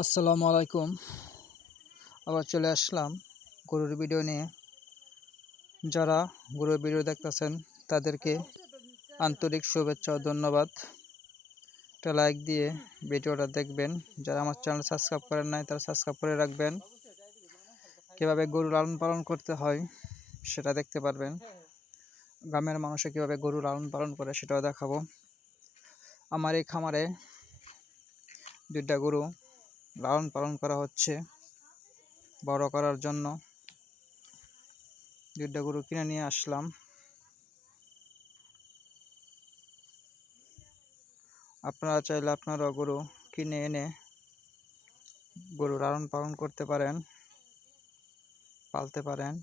আসসালামু আলাইকুম। আবার চলে আসলাম গরুর ভিডিও নিয়ে। যারা গরুর ভিডিও দেখতেছেন তাদেরকে আন্তরিক শুভেচ্ছা ও ধন্যবাদ। একটা লাইক দিয়ে ভিডিওটা দেখবেন। যারা আমার চ্যানেল সাবস্ক্রাইব করেন নাই তারা সাবস্ক্রাইব করে রাখবেন। কীভাবে গরু লালন পালন করতে হয় সেটা দেখতে পারবেন। গ্রামের মানুষে কীভাবে গরু লালন পালন করে সেটাও দেখাবো। আমার এই খামারে 2টা গরু লালন পালন করা হচ্ছে বড় করার জন্য। 2টা গরু কিনে নিয়ে আসলাম। আপনারা চাইলে আপনারাও গরু কিনে এনে গরু লালন পালন করতে পারেন, পালতে পারেন।